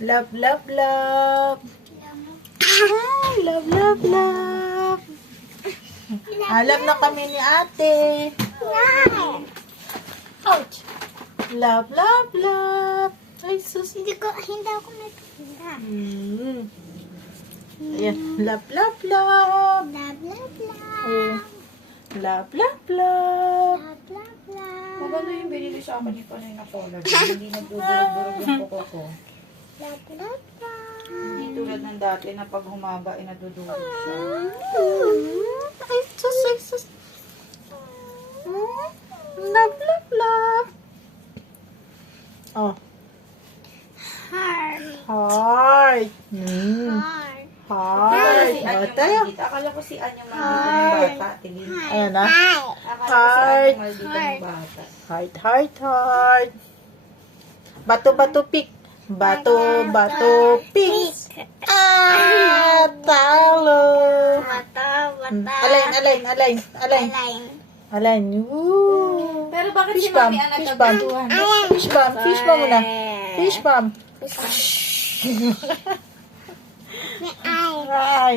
Love, love, love. Hi, love, love, love. Love na kami ni ate. Ouch. Love, love, love. Ay, sus. Hindi ako nagtinda. Ayan. Love, love, love. Love, love, love. Oh. Love, love, love. Love, love, love. Maganda yung binili sa akin yung kanina collagen. Hindi nagdudurog-durog yung kuko ko. Love, love, love. Hindi tulad ng dati na pag humaba ay nadudurog siya. Ay, sus, ay, sus. Love, love, love. Oh. Heart. Heart. Heart. Heart. Akala Oh, tayo. Akala ko si Ann yung maldito ng bata. Tingin. Ayan na. Akala ko si Ann yung maldito ng bata. Heart, heart, heart. Bato, bato, pick. Bato, bato, pick. Ah, talo. Mata. Alain. Alain. Alain. Woo. Pero bakit Fish si bomb, Mami Ann fish bomb. nagtaguan? Fish bomb muna. Fish bomb. May ay. Ay.